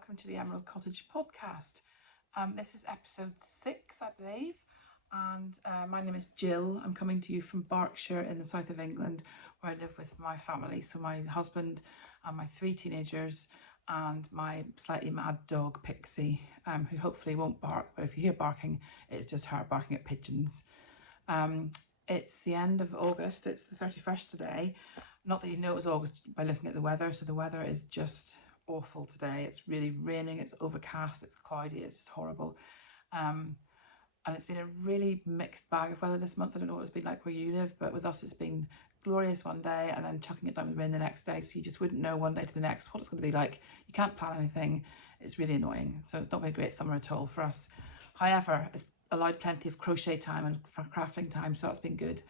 welcome to the Emerald Cottage podcast. This is episode 6, I believe, and my name is Jill. I'm coming to you from Berkshire in the south of England, where I live with my family. So my husband and my 3 teenagers and my slightly mad dog Pixie, who hopefully won't bark, but if you hear barking, it's just her barking at pigeons. It's the end of August, it's the 31st today. Not that you know it was August by looking at the weather, so the weather is just awful today. It's really raining, it's overcast, it's cloudy, it's just horrible. And it's been a really mixed bag of weather this month. I don't know what it's been like where you live, but with us it's been glorious one day and then chucking it down with rain the next day, so you just wouldn't know one day to the next what it's going to be like. You can't plan anything. It's really annoying. So it's not been a great summer at all for us. However, it's allowed plenty of crochet time and for crafting time, so that's been good.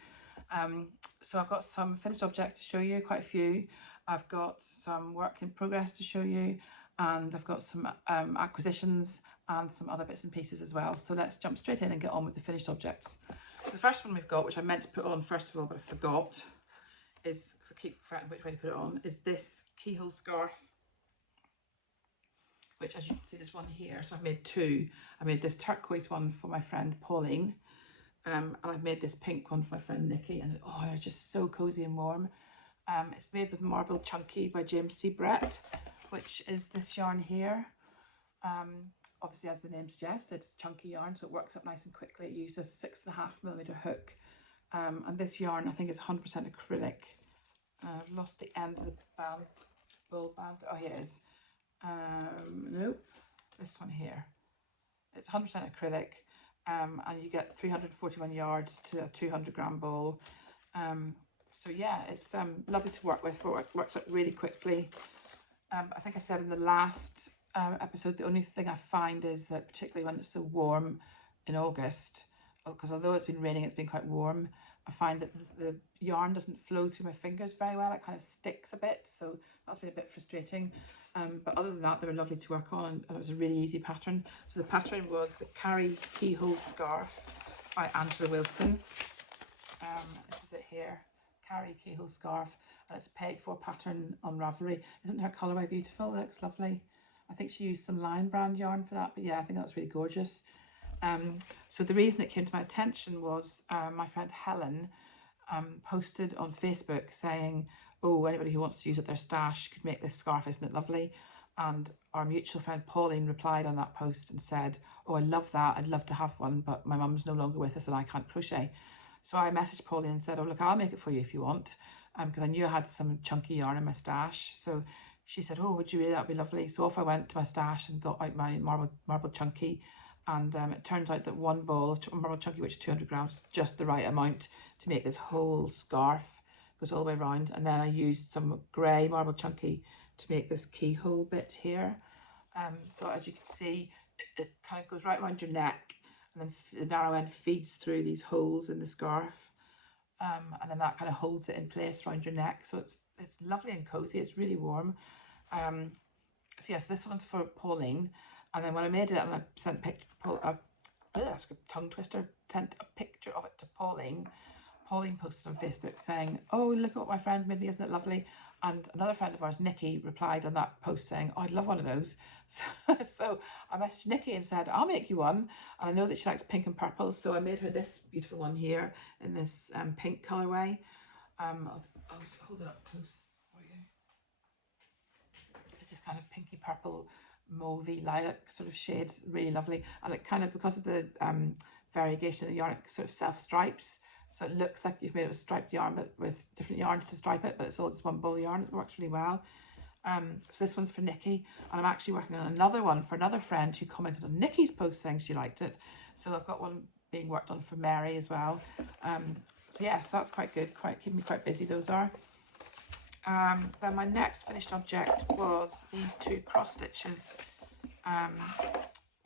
So I've got some finished objects to show you, quite a few. I've got some work in progress to show you, and I've got some acquisitions and some other bits and pieces as well. So let's jump straight in and get on with the finished objects. So the first one we've got, which I meant to put on first of all, but I forgot, is, because I keep forgetting which way to put it on, is this Keyhole Scarf, which, as you can see, there's one here. So I've made 2. I made this turquoise one for my friend Pauline, and I've made this pink one for my friend Nikki, and oh, they're just so cozy and warm. It's made with Marble Chunky by James C. Brett, which is this yarn here. Obviously, as the name suggests, it's chunky yarn, so it works up nice and quickly. It uses a 6.5mm hook, and this yarn I think is 100% acrylic. I've lost the end of the ball band. Oh, here it is. Nope, this one here. It's 100% acrylic, and you get 341 yards to a 200-gram ball. So yeah, it's lovely to work with. It works up really quickly. I think I said in the last episode, the only thing I find is that particularly when it's so warm in August, because although it's been raining, it's been quite warm, I find that the yarn doesn't flow through my fingers very well. It kind of sticks a bit, so that's been a bit frustrating. But other than that, they were lovely to work on, and it was a really easy pattern. So the pattern was the Carry Keyhole Scarf by Angela Wilson. This is it here. Carry Keyhole Scarf, and it's a paid for pattern on Ravelry. Isn't her colourway beautiful? It looks lovely. I think she used some Lion brand yarn for that, but yeah, I think that's really gorgeous. So the reason it came to my attention was my friend Helen posted on Facebook saying, oh, anybody who wants to use up their stash could make this scarf, isn't it lovely? And our mutual friend Pauline replied on that post and said, oh, I love that, I'd love to have one, but my mum's no longer with us and I can't crochet. So I messaged Pauline and said, oh, look, I'll make it for you if you want, because I knew I had some chunky yarn in my stash. So she said, oh, would you really? That'd be lovely. So off I went to my stash and got out my marble chunky, and it turns out that one ball of marble chunky, which is 200 grams, is just the right amount to make this whole scarf. It goes all the way around, and then I used some grey marble chunky to make this keyhole bit here. So as you can see, it kind of goes right around your neck, and then the narrow end feeds through these holes in the scarf, and then that kind of holds it in place around your neck. So it's lovely and cozy. It's really warm. So yes, this one's for Pauline, and then when I made it and I sent a picture, that's a tongue twister. Sent a picture of it to Pauline. Pauline posted on Facebook saying, oh, look at what my friend made me, isn't it lovely? And another friend of ours, Nikki, replied on that post saying, oh, I'd love one of those. So I messaged Nikki and said, I'll make you one. And I know that she likes pink and purple, so I made her this beautiful one here in this pink colourway. I'll hold it up close for you. It's this kind of pinky purple, mauvey lilac sort of shade, really lovely. And it kind of, because of the variegation of the yarn, it sort of self-stripes. So it looks like you've made it with striped yarn, but with different yarns to stripe it, but it's all just one ball yarn. It works really well. So this one's for Nikki, and I'm actually working on another one for another friend who commented on Nikki's post saying she liked it. So I've got one being worked on for Mary as well. So yeah, so that's quite good, keeping me quite busy, those are. Then my next finished object was these 2 cross stitches,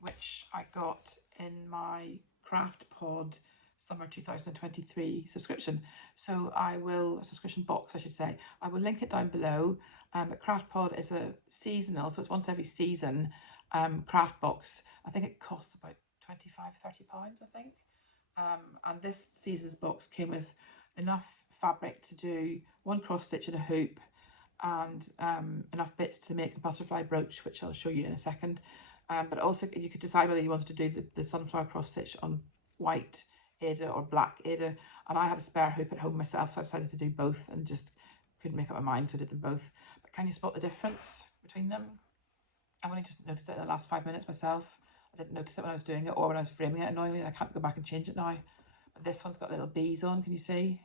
which I got in my Craftpod Summer 2023 subscription. So subscription box I should say. I will link it down below. But Craftpod is a seasonal, so it's once every season craft box. I think it costs about £25-30, I think. And this season's box came with enough fabric to do 1 cross stitch and a hoop, and enough bits to make a butterfly brooch, which I'll show you in a second. But also you could decide whether you wanted to do the sunflower cross stitch on white Ada or black Ada, and I had a spare hoop at home myself, so I decided to do both and just couldn't make up my mind, so I did them both. But can you spot the difference between them? I've only just noticed it in the last 5 minutes myself. I didn't notice it when I was doing it or when I was framing it, annoyingly, and I can't go back and change it now. But this one's got little bees on, can you see?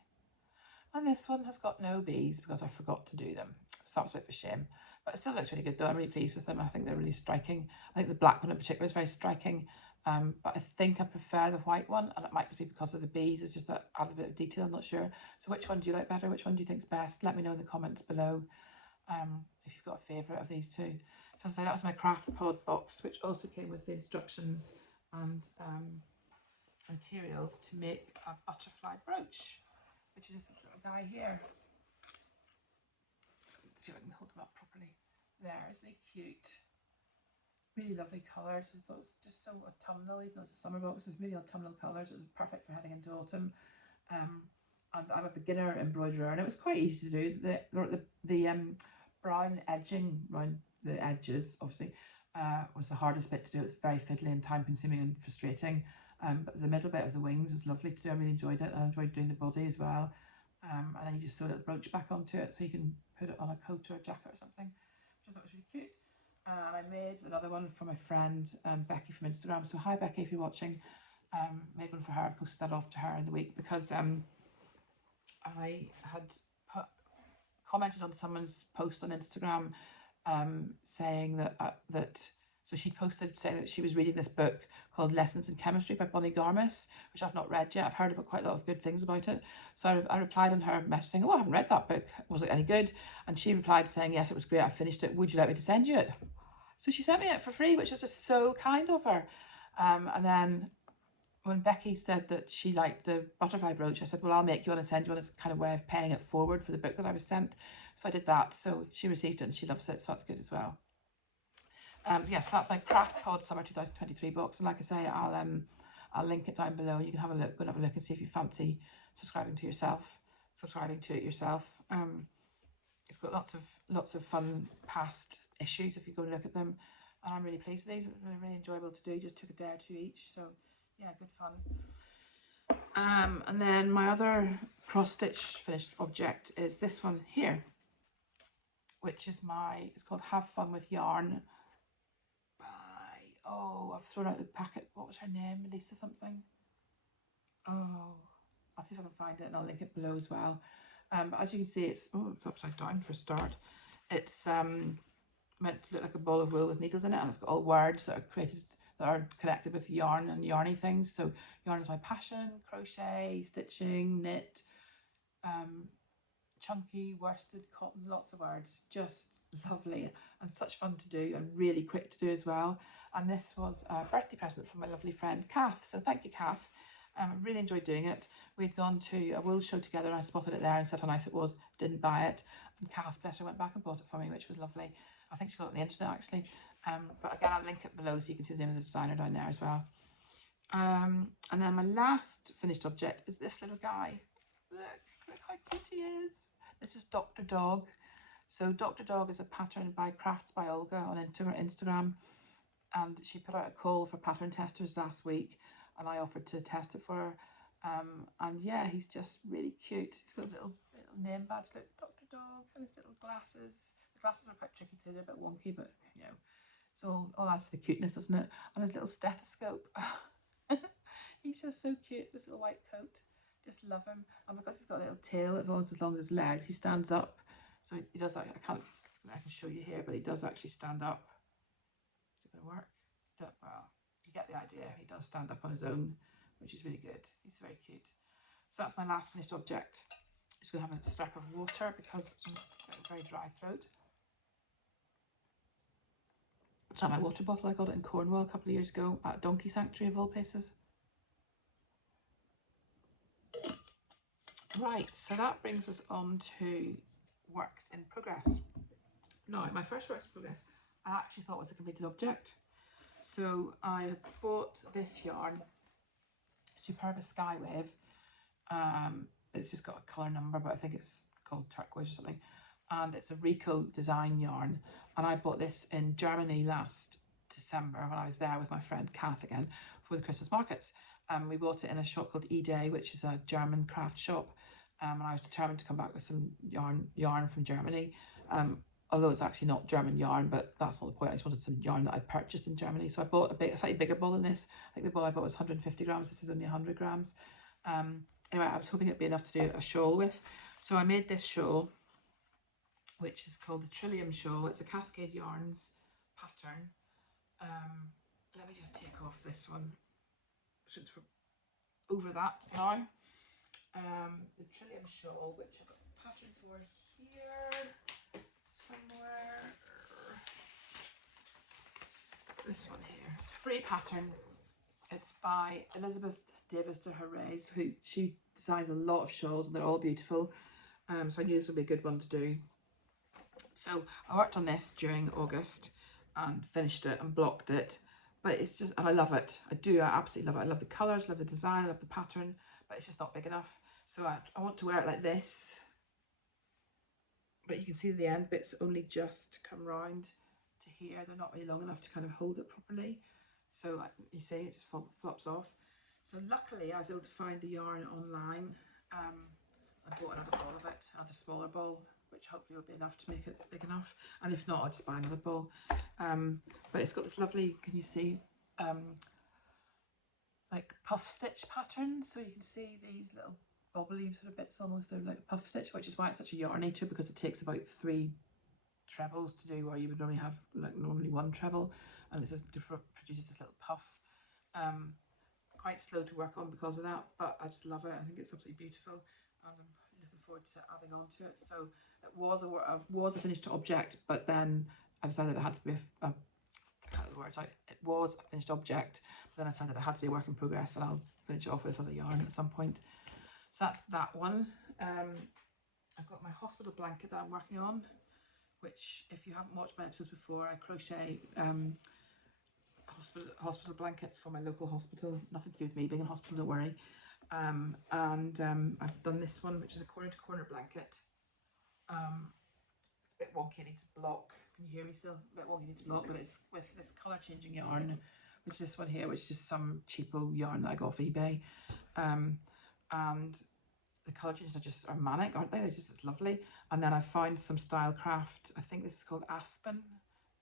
And this one has got no bees because I forgot to do them. So that was a bit of a shame. But it still looks really good though. I'm really pleased with them. I think they're really striking. I think the black one in particular is very striking. But I think I prefer the white one, and it might just be because of the bees. It's just that added a bit of detail, I'm not sure. So which one do you like better? Which one do you think's best? Let me know in the comments below if you've got a favourite of these two. So that was my Craftpod box, which also came with the instructions and materials to make a butterfly brooch, which is this little guy here. Let's see if I can hold him up properly. There, isn't he cute? Really lovely colours. I thought it was just so autumnal, even though it's a summer box. It's really autumnal colours. It was perfect for heading into autumn. And I'm a beginner embroiderer, and it was quite easy to do. The brown edging around the edges, obviously, was the hardest bit to do. It was very fiddly and time consuming and frustrating. But the middle bit of the wings was lovely to do. I really enjoyed it. I enjoyed doing the body as well. And then you just sew a little brooch back onto it so you can put it on a coat or a jacket or something, which I thought was really cute. And I made another one for my friend Becky from Instagram. So hi Becky, if you're watching. Made one for her. I posted that off to her in the week because I had commented on someone's post on Instagram saying that so she posted saying that she was reading this book called Lessons in Chemistry by Bonnie Garmis, which I've not read yet. I've heard about quite a lot of good things about it. So I replied on her message saying, oh, I haven't read that book. Was it any good? And she replied saying, yes, it was great. I finished it. Would you like me to send you it? So she sent me it for free, which is just so kind of her. And then when Becky said that she liked the butterfly brooch, I said, well, I'll make you one and send you one as a kind of way of paying it forward for the book that I was sent. So I did that. So she received it and she loves it. So that's good as well. Yes, so that's my Craftpod Summer 2023 box. And like I say, I'll link it down below. You can have a look, go and have a look and see if you fancy subscribing to it yourself. It's got lots of fun past issues if you go and look at them. And I'm really pleased with these. It was really enjoyable to do. Just took a day or two each. So yeah, good fun. And then my other cross stitch finished object is this one here, which is it's called Have Fun with Yarn by, oh, I've thrown out the packet. What was her name? Lisa something. Oh, I'll see if I can find it and I'll link it below as well. But as you can see, it's upside down for a start. It's meant to look like a ball of wool with needles in it, and it's got all words that are connected with yarn and yarny things. So yarn is my passion, crochet, stitching, knit, chunky, worsted, cotton, lots of words, just lovely and such fun to do and really quick to do as well. And this was a birthday present from my lovely friend Kath, so thank you Kath. I really enjoyed doing it. We'd gone to a wool show together and I spotted it there and said how nice it was, didn't buy it, and Kath, bless her, went back and bought it for me, which was lovely. I think she got it on the internet actually, but again I'll link it below so you can see the name of the designer down there as well. And then my last finished object is this little guy. Look how cute he is. This is Dr. Dog. So Dr. Dog is a pattern by Crafts by Olga on Instagram, and she put out a call for pattern testers last week and I offered to test it for her. And yeah, he's just really cute. He's got a little name badge, look, Dr. Dog, and his little glasses. The glasses are quite tricky to do, a bit wonky, but you know, it's all adds to the cuteness, doesn't it? And his little stethoscope. He's just so cute, this little white coat. Just love him. And because he's got a little tail as long as his legs, he stands up. So he does, I can show you here, but he does actually stand up. Is it going to work? Well, you get the idea. He does stand up on his own, which is really good. He's very cute. So that's my last finished object. I'm just going to have a strap of water because I'm getting a very dry throat. It's not my water bottle. I got it in Cornwall a couple of years ago at Donkey Sanctuary of all places. Right, so that brings us on to works in progress. Now, my first works in progress I actually thought was a completed object. So I bought this yarn, Superba Skywave. It's just got a colour number, but I think it's called turquoise or something. and it's a Rico design yarn, and I bought this in Germany last December when I was there with my friend Kath again for the Christmas markets. We bought it in a shop called E-Day, which is a German craft shop, and I was determined to come back with some yarn from Germany. Although it's actually not German yarn, but that's not the point. I just wanted some yarn that I purchased in Germany. So I bought a slightly bigger ball than this. I think the ball I bought was 150 grams. This is only 100 grams. Anyway, I was hoping it'd be enough to do a shawl with. So I made this shawl, which is called the Trillium Show. It's a Cascade Yarns pattern. Let me just take off this one since we're over that now. The Trillium Shawl, which I've got a pattern for here somewhere. This one here. It's a free pattern. It's by Elizabeth Davis de Herrez, who she designs a lot of shawls, and they're all beautiful. So I knew this would be a good one to do. So I worked on this during August and finished it and blocked it, but it's just, and I love it. I absolutely love it. I love the colours, love the design, I love the pattern, but it's just not big enough. So I want to wear it like this, but you can see the end bits only just come round to here. They're not really long enough to kind of hold it properly. So you see it just flops off. So luckily I was able to find the yarn online. I bought another ball of it, another smaller ball, which hopefully will be enough to make it big enough. And if not, I'll just buy another ball. But it's got this lovely, can you see, like puff stitch pattern. So you can see these little bobbly sort of bits almost like a puff stitch, which is why it's such a yarn eater, because it takes about 3 trebles to do where you would only have like normally 1 treble, and it just produces this little puff. Quite slow to work on because of that, but I just love it. I think it's absolutely beautiful, and I'm looking forward to adding on to it. So it was a finished object, but then I decided it had to be I can't get the words out. It was a finished object, but then I decided it had to be a work in progress, and I'll finish it off with this other yarn at some point. So that's that one. I've got my hospital blanket that I'm working on, which, if you haven't watched my episodes before, I crochet hospital blankets for my local hospital. Nothing to do with me being in hospital, don't worry. I've done this one, which is a corner to corner blanket. It's a bit wonky, it needs a block. Can you hear me still? A bit wonky, it needs a block, but it's with this colour changing yarn, which is this one here, which is just some cheapo yarn that I got off eBay. And the colour changes are manic, aren't they? It's lovely. And then I found some Stylecraft, I think this is called Aspen,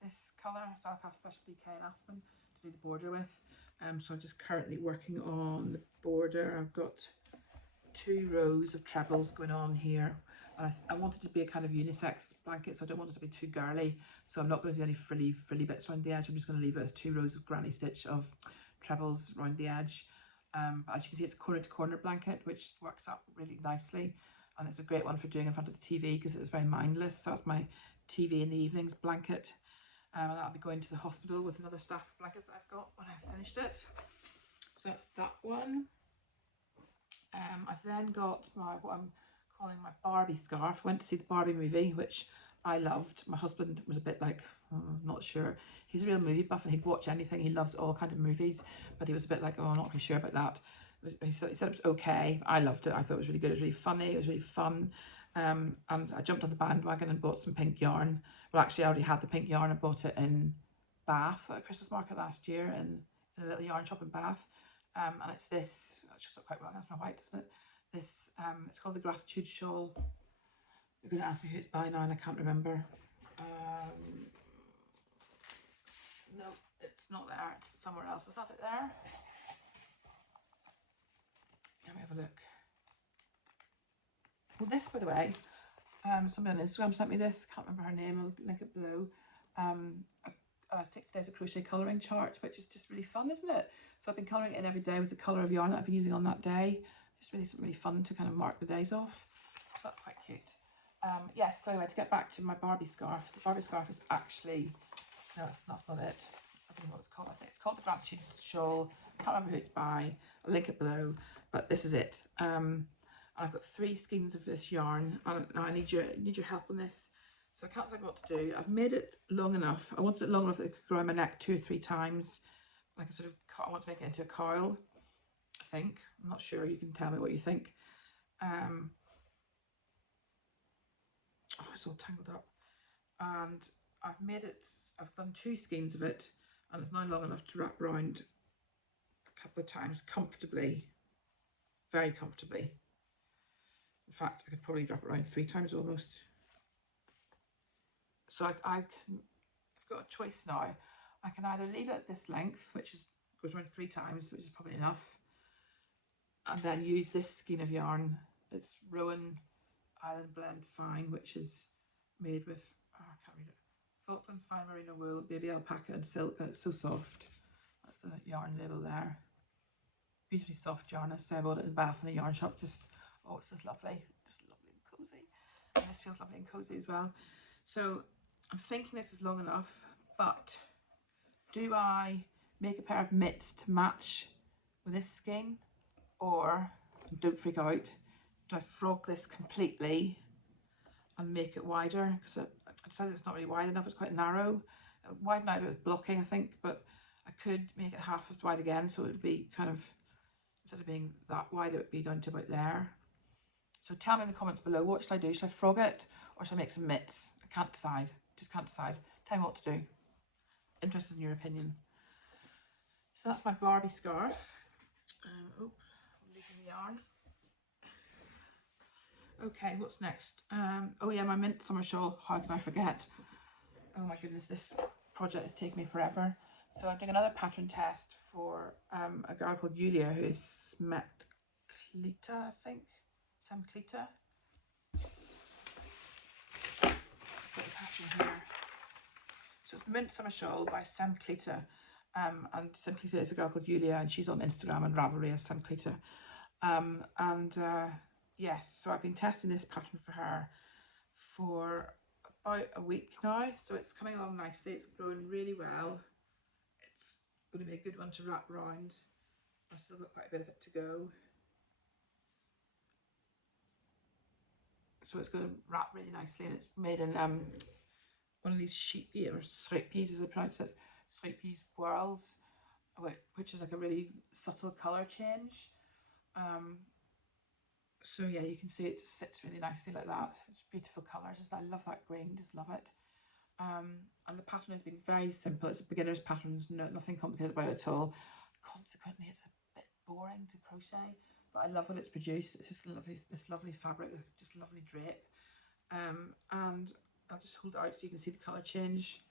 this colour, Stylecraft Special BK and Aspen, to do the border with. So I'm just currently working on the border. I've got 2 rows of trebles going on here. And I want it to be a kind of unisex blanket, so I don't want it to be too girly. So I'm not going to do any frilly bits around the edge. I'm just going to leave it as 2 rows of granny stitch of trebles around the edge. But as you can see, it's a corner to corner blanket, which works up really nicely. And it's a great one for doing in front of the TV because it's very mindless. So that's my TV in the evenings blanket. And that'll be going to the hospital with another stack of blankets that I've got when I've finished it. So that's that one. I've then got what I'm calling my Barbie scarf. I went to see the Barbie movie, which I loved. My husband was a bit like, not sure. He's a real movie buff and he'd watch anything. He loves all kinds of movies, but he was a bit like, oh, I'm not really sure about that. He said it was okay. I loved it. I thought it was really good. It was really funny. It was really fun. And I jumped on the bandwagon and bought some pink yarn. Well, actually, I already had the pink yarn. I bought it in Bath at a Christmas market last year in a little yarn shop in Bath. And it's this, it shows up quite well against my white, doesn't it? This, it's called the Gratitude Shawl. You're going to ask me who it's by now and I can't remember. No, it's not there. It's somewhere else. Is that it there? Let me have a look. Well, this, by the way, somebody on Instagram sent me this. Can't remember her name. I'll link it below. A 6 days of crochet colouring chart, which is just really fun, isn't it? So I've been colouring it in every day with the colour of yarn that I've been using on that day. Just really fun to kind of mark the days off. So that's quite cute. Yes, so anyway, to get back to my Barbie scarf. The Barbie scarf is actually, no, that's not it. I don't know what it's called. I think it's called the Gratitude Shawl. I can't remember who it's by. I'll link it below, but this is it. I've got 3 skeins of this yarn, and I need your help on this. So I can't think what to do. I've made it long enough. I wanted it long enough that it could go around my neck 2 or 3 times. Like a sort of, I want to make it into a coil, I think. I'm not sure. You can tell me what you think. Oh, it's all tangled up. And I've made it, I've done 2 skeins of it, and it's now long enough to wrap around a couple of times comfortably, very comfortably. In fact, I could probably wrap it around 3 times almost. So I've got a choice now. I can either leave it at this length, which goes around 3 times, which is probably enough, and then use this skein of yarn. It's Rowan Island Blend Fine, which is made with, oh, I can't read it, Falkland Fine Merino Wool, Baby Alpaca and Silk, and it's so soft. That's the yarn label there. Beautifully soft yarn. I bought it in Bath in a yarn shop. Just, oh, it's just lovely. Just lovely and cozy. And this feels lovely and cozy as well. So I'm thinking this is long enough, but do I make a pair of mitts to match with this skein, or, don't freak out, do I frog this completely and make it wider? Because I decided it's not really wide enough, it's quite narrow. It'll widen out a bit with blocking, I think, but I could make it half as wide again, so it would be kind of, instead of being that wide, it would be down to about there. So tell me in the comments below, what should I do? Should I frog it, or should I make some mitts? I can't decide, just can't decide. Tell me what to do. Interested in your opinion. So that's my Barbie scarf. Oh, I'm losing the yarn. Okay, what's next? Oh yeah, my mint summer shawl. How can I forget? Oh my goodness, this project is taking me forever. So I'm doing another pattern test for a girl called Yulia, who is Samklita, I think. Samklita. Got the pattern here. So it's the Mint Summer Shawl by Samklita. And Samklita is a girl called Yulia, and she's on Instagram and Ravelry as Samklita. Yes, so I've been testing this pattern for her for about a week now. So it's coming along nicely. It's growing really well. It's going to be a good one to wrap around. I've still got quite a bit of it to go. So it's going to wrap really nicely, and it's made in one of these sheep or sripies, as I pronounce it, sripies whorls, which is like a really subtle colour change. So yeah, you can see it just sits really nicely like that. It's beautiful colours. I love that green, just love it. And the pattern has been very simple. It's a beginner's pattern, nothing complicated about it at all. Consequently, it's a bit boring to crochet, but I love what it's produced. It's just this lovely fabric with just a lovely drape. And I'll just hold it out so you can see the colour change.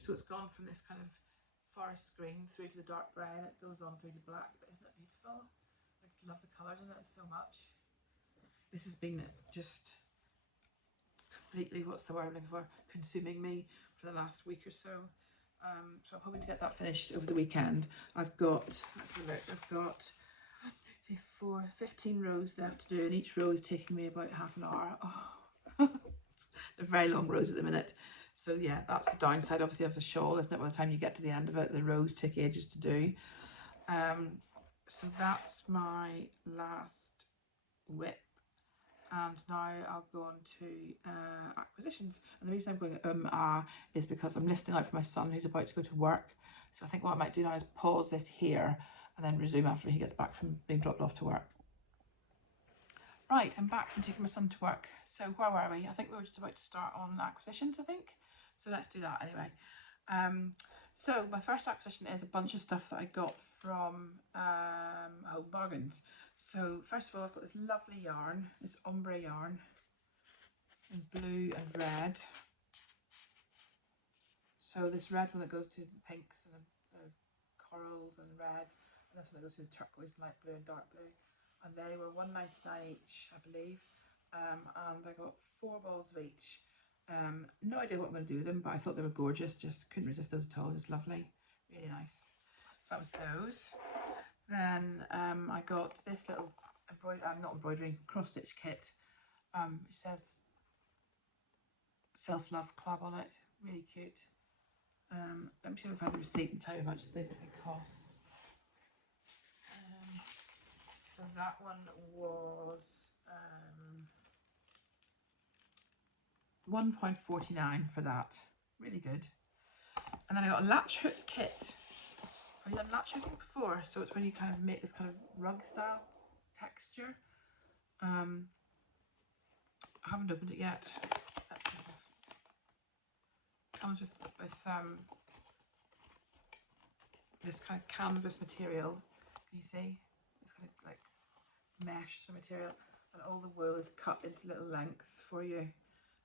So it's gone from this kind of forest green through to the dark brown. It goes on through to black, but isn't it beautiful? I just love the colours in it so much. This has been just completely, what's the word I'm looking for, consuming me for the last week or so. So I'm hoping to get that finished over the weekend. I've got, let's have a look, I've got 15 rows left to do, and each row is taking me about half an hour. Oh. They're very long rows at the minute. So yeah, that's the downside obviously of the shawl, isn't it? By the time you get to the end of it, the rows take ages to do. So that's my last whip. And now I'll go on to acquisitions. And the reason I'm going is because I'm listening out for my son who's about to go to work. So I think what I might do now is pause this here and then resume after he gets back from being dropped off to work. Right, I'm back from taking my son to work. So where were we? I think we were just about to start on acquisitions, I think. So let's do that anyway. So my first acquisition is a bunch of stuff that I got from Home Bargains. So first of all, I've got this lovely yarn, this ombre yarn in blue and red. So this red one that goes to the pinks and the corals and reds, and this one that goes to the turquoise, light blue and dark blue. And they were £1.99 each, I believe. And I got 4 balls of each. No idea what I'm going to do with them, but I thought they were gorgeous. Just couldn't resist those at all. Just lovely, really nice. So that was those. Then I got this little cross stitch kit, which says Self-Love Club on it. Really cute. Let me see if I find the receipt and tell you how much they cost. So that one was £1.49 for that. Really good. And then I got a latch hook kit. Have you done latch hooking before? So it's when you kind of make this kind of rug style texture. I haven't opened it yet. Let's see. It comes with this kind of canvas material. Can you see? It's kind of like mesh material, and all the wool is cut into little lengths for you,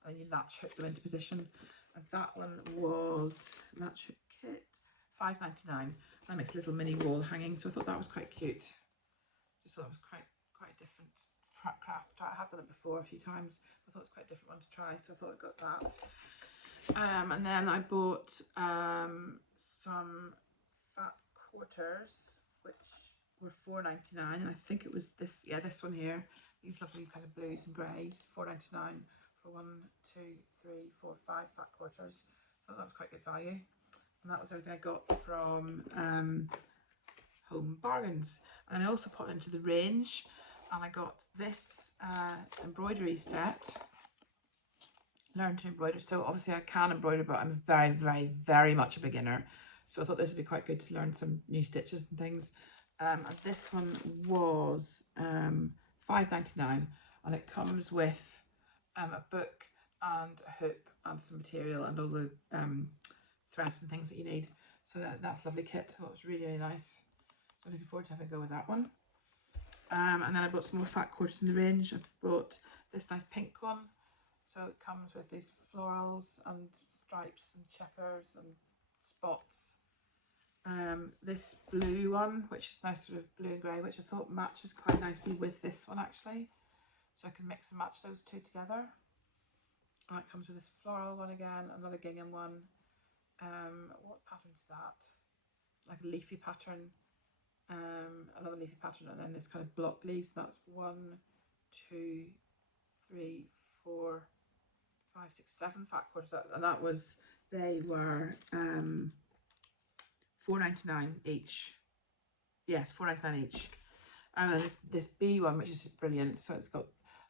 and you latch hook them into position. And that one was latch hook kit, £5.99. That makes a little mini wall hanging, so I thought that was quite cute. Just thought it was quite different craft. I have done it before a few times. I thought it was quite a different one to try, so I thought I got that. And then I bought some fat quarters, which were £4.99, and I think it was this one here. These lovely kind of blues and greys, £4.99 for 1, 2, 3, 4, 5 fat quarters. So that was quite good value, and that was everything I got from Home Bargains. And I also put into the range, and I got this embroidery set. Learn to embroider. So obviously I can embroider, but I'm very, very, very much a beginner. So I thought this would be quite good to learn some new stitches and things. And this one was £5.99, and it comes with a book and a hoop and some material and all the threads and things that you need. So that's a lovely kit. I thought it was really, really nice. So looking forward to having a go with that one. And then I bought some more fat quarters in the range. I bought this nice pink one. So it comes with these florals and stripes and checkers and spots. This blue one, which is nice sort of blue and grey, which I thought matches quite nicely with this one actually. So I can mix and match those two together. And it comes with this floral one again, another gingham one. What pattern is that? Like a leafy pattern. Another leafy pattern, and then this kind of block leaves. That's 1, 2, 3, 4, 5, 6, 7 fat quarters, and that was, they were £4.99 each. Yes, £4.99 each. And this bee one, which is brilliant. So it's got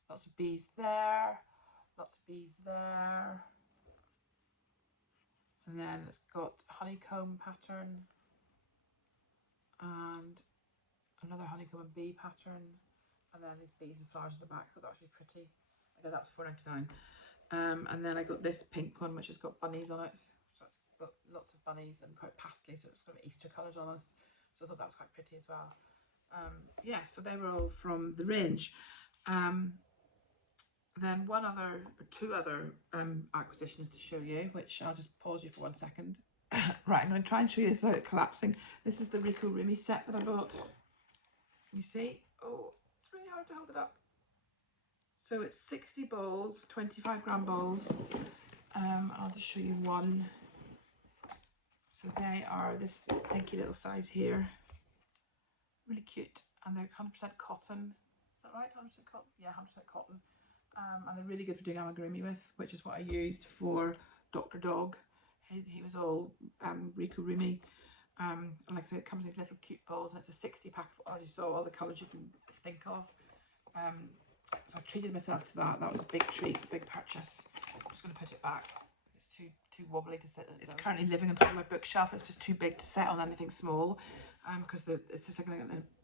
lots of bees there, lots of bees there, and then it's got honeycomb pattern and another honeycomb and bee pattern, and then these bees and flowers on the back. So that was really pretty. Again, that was £4.99. And then I got this pink one, which has got bunnies on it. So it's got lots of bunnies and quite pastely, so it's sort of Easter colours almost. So I thought that was quite pretty as well. Yeah, so they were all from the range. Then two other acquisitions to show you, which I'll just pause you for 1 second. Right, I'm going to try and show you this without collapsing. This is the Rico Rumi set that I bought. Can you see? Oh, it's really hard to hold it up. So it's 60 balls, 25-gram balls. I'll just show you one. So they are this dinky little size here. Really cute, and they're 100% cotton. Is that right? 100% cotton? Yeah, 100% cotton. And they're really good for doing amigurumi with, which is what I used for Dr. Dog. He was all Rico Rumi. And like I said, it comes in these little cute balls, and it's a 60 pack of, as you saw, all the colours you can think of. So I treated myself to that. That was a big treat, a big purchase. I'm just going to put it back. It's too wobbly to sit. It's currently living on top of my bookshelf. It's just too big to set on anything small, because it's just like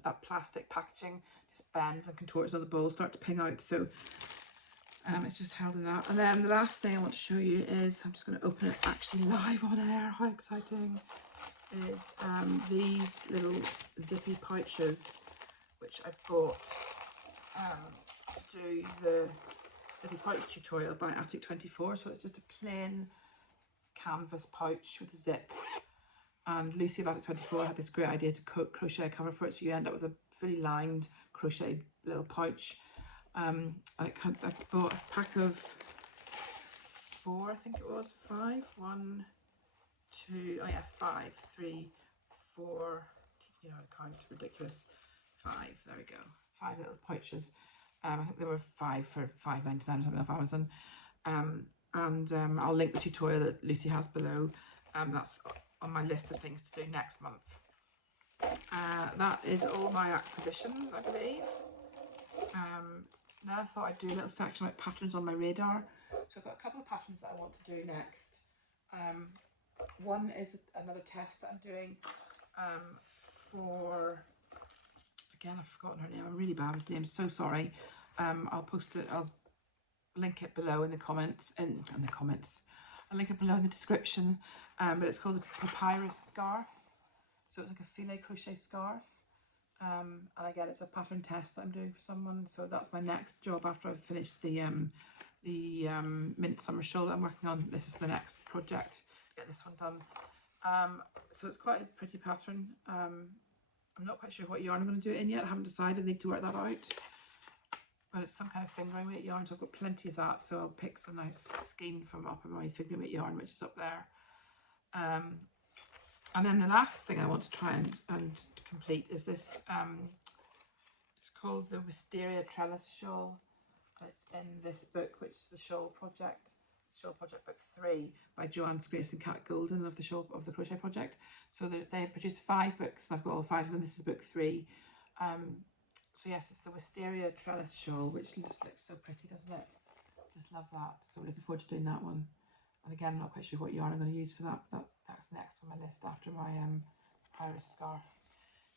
that plastic packaging just bends and contorts, all the balls start to ping out. So it's just held in that. And then the last thing I want to show you is, I'm just going to open it actually live on air. How exciting! Is these little zippy pouches, which I bought to do the zippy pouch tutorial by Attic24. So it's just a plain canvas pouch with a zip. And Lucy of Attic24 had this great idea to crochet a cover for it, so you end up with a fully lined crocheted little pouch. And I bought a pack of 4, I think it was, 5. 1, 2, oh yeah, 5, 3, 4. You know how to count, ridiculous. 5, there we go. 5 little pouches. I think they were 5 for £5.99 or something off Amazon. I'll link the tutorial that Lucy has below. That's on my list of things to do next month. That is all my acquisitions, I believe. Now I thought I'd do a little section about patterns on my radar. So I've got a couple of patterns that I want to do next. One is another test that I'm doing for, again, I've forgotten her name. I'm really bad with names, so sorry. I'll post it, I'll link it below in the comments, I'll link it below in the description, but it's called the Papyrus Scarf. So it's like a filet crochet scarf, and again it's a pattern test that I'm doing for someone, so that's my next job after I've finished the mint summer shawl that I'm working on. This is the next project to get this one done. So it's quite a pretty pattern. I'm not quite sure what yarn I'm going to do it in yet. I haven't decided. I need to work that out. But it's some kind of fingering weight yarn, so I've got plenty of that. So I'll pick some nice skein from up in my fingering weight yarn, which is up there. And then the last thing I want to try and complete is this. It's called the Wisteria Trellis Shawl. It's in this book, which is the Shawl Project. Shawl Project Book 3 by Joanne Grace and Kat Golden of the Crochet Project. So they have produced 5 books, and I've got all 5 of them. This is book 3. So yes, it's the Wisteria Trellis Shawl, which looks so pretty, doesn't it? Just love that. So we're looking forward to doing that one. And again, I'm not quite sure what yarn I'm going to use for that. That's next on my list after my Papyrus Scarf.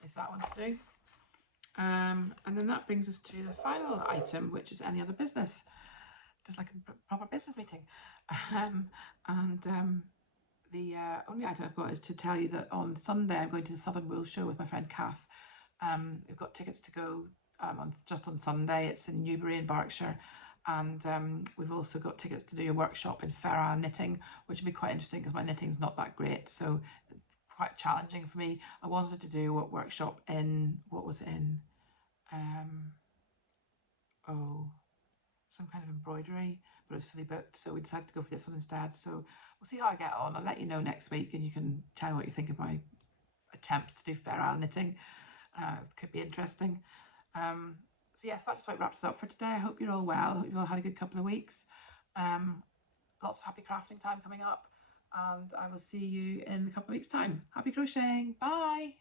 Is that one to do? And then that brings us to the final item, which is any other business. Just like a proper business meeting. The only item I've got is to tell you that on Sunday I'm going to the Southern Wool Show with my friend Kath. We've got tickets to go just on Sunday. It's in Newbury in Berkshire, and we've also got tickets to do a workshop in Ferrara knitting, which would be quite interesting because my knitting's not that great, so quite challenging for me. I wanted to do a workshop in, what was it in? Some kind of embroidery, but it was fully booked, so we decided to go for this one instead. So we'll see how I get on. I'll let you know next week, and you can tell me what you think of my attempts to do Ferrara knitting. Could be interesting. So yes, that just about wraps it up for today. I hope you're all well. I hope you've all had a good couple of weeks. Lots of happy crafting time coming up, and I will see you in a couple of weeks' time. Happy crocheting. Bye.